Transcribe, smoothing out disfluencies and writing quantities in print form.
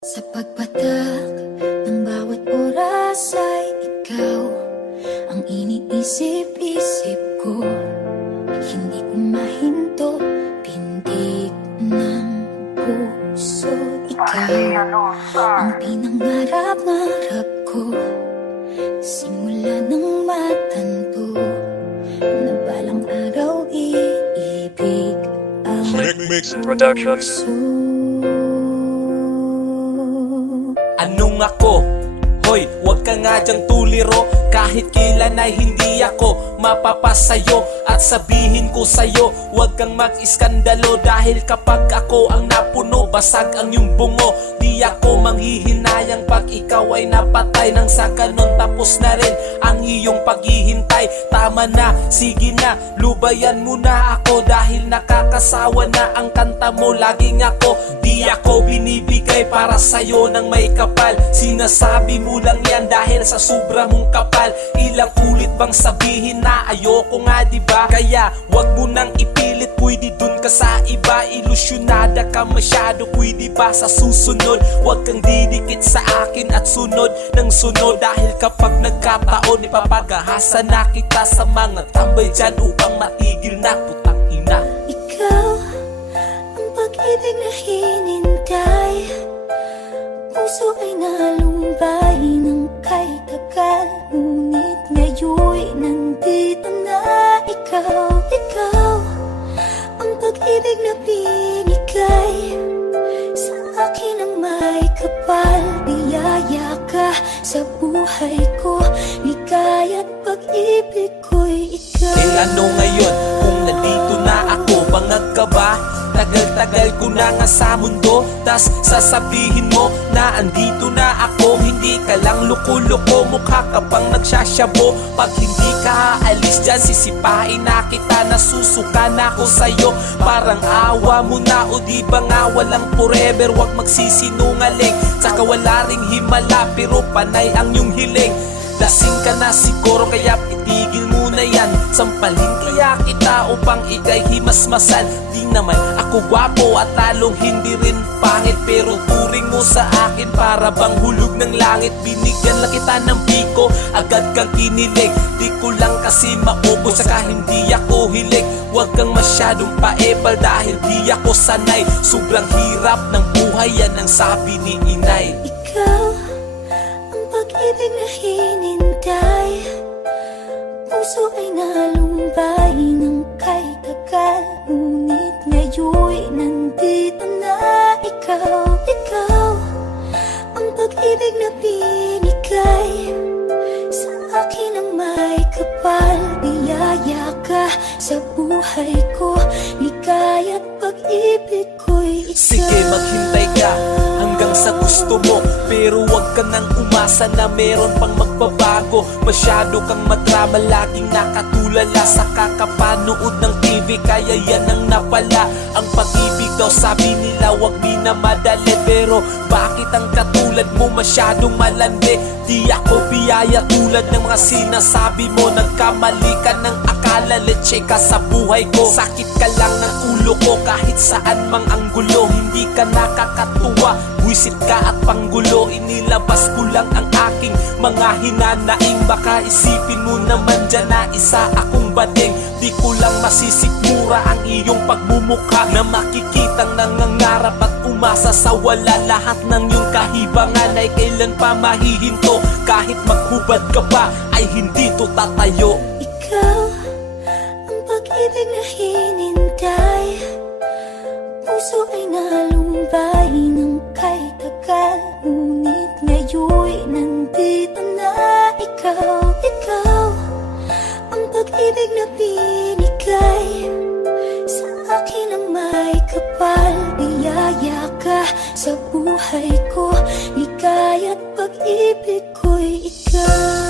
Sa pagpatak ng bawat oras ay ikaw ang iniisip-isip ko. Hindi ko mahinto, pintig ng puso. Ikaw ang pinangarap-ngarap ko. Simula ng matanto na balang araw iibig ang Mix Productions. Anong ako? Hoy, wag ka nga dyang tuliro. Kahit kailan ay hindi ako mapapasayo. At sabihin ko sa'yo, wag kang mag-iskandalo. Dahil kapag ako ang napuno, basag ang iyong bungo. Di ako manghihinayang pag ikaw ay napatay. Nang sa ganon tapos na rin ang iyong paghihintay. Tama na, sige na, lubayan mo na ako. Dahil nakakasawa na ang kanta mo. Laging ako, di ako binibigay para sa'yo ng may kapal. Sinasabi mo lang yan dahil sa sobra mong kapal. Ilang ulit bang sabihin na ayoko nga, diba? Kaya wag mo nang ipilit, pwede dun ka sa iba. Ilusyonada ka masyado, pwede ba sa susunod? Wag kang didikit sa akin at sunod ng sunod. Dahil kapag nagkataon, ipapagahasa na kita sa mga tambay dyan upang matigil na putang ina. Ikaw ang pag-ibig na hinintay. Puso ay nalumbay ng kay tagal. Ngunit ngayon'y nandito na ikaw. Ikaw ang pag-ibig na binigay sa akin ang may kapal. Biyaya ka sa buhay ko, ligaya't pag-ibig ko'y ikaw. Eh ano ngayon kung nandito na ako? Bangag ka ba? Tagal-tagal ko na nga sa mundo, tas sasabihin mo na andito na ako. Hindi ka lang loko-loko, mukha ka bang nagsasyabo. Pag hindi ka aalis dyan, sisipain na kita. Nasusuka na ako sa'yo, parang awa mo na. O di ba nga walang forever, wag magsisinungaling. Tsaka wala ring himala, pero panay ang iyong hiling. Lasing ka na siguro kaya itigil mo na yan. Sampalin kaya kita upang ikay himasmasan. Di naman ako gwapo at lalong hindi rin pangit, pero turing mo sa akin para bang hulog ng langit. Binigyan lang kita ng biko, agad kang kinilig. Di ko lang kasi maubos, saka hindi ako hilig. Huwag kang masyadong paebal dahil di ako sanay. Sobrang hirap ng buhay, yan ang sabi ni inay. Ikaw ang pag-ibig na hinintay. Puso ay nalumbay ng kay tagal. Ngunit ngayon'y nandito na ikaw. Ikaw ang pag-ibig na binigay sa akin ang may kapal. Biyaya ka sa buhay ko, ligaya't pag-ibig ko'y ikaw. Sige, maghintay ka hanggang sa gusto mo, pero wag ka nang umasa na meron pang magbabago. Masyado kang madrama, laging nakatulala sa kakapanood ng TV. Kaya yan ang napala. Ang pag-ibig daw sabi nila wag minamadali, pero bakit ang katulad mo masyadong malandi? Di ako biyaya tulad ng mga sinasabi mo. Nagkamali ka ng akala, leche ka sa buhay ko. Sakit ka lang ng ulo ko kahit saan mang anggulo. Hindi ka nakakatuwa, buwisit ka at panggulo. Inilabas ko lang ang aking mga hinanaing. Baka isipin mo naman dyan na isa akong bading. Di ko lang masisikmura ang iyong pagmumukha, na makikitang nangangarap at umasa sa wala. Lahat ng iyong kahibangan ay kailan pa mahihinto. Kahit maghubad ka pa ay hindi to tatayo. Ikaw ang pag-ibig na hinintay. Puso ay nalumbay ng kay tagal. Ngunit ngayon'y nandito na ikaw. Ikaw ang pag-ibig na binigay sa akin ang may kapal. Biyaya ka sa buhay ko, ligaya't pag-ibig ko'y ikaw.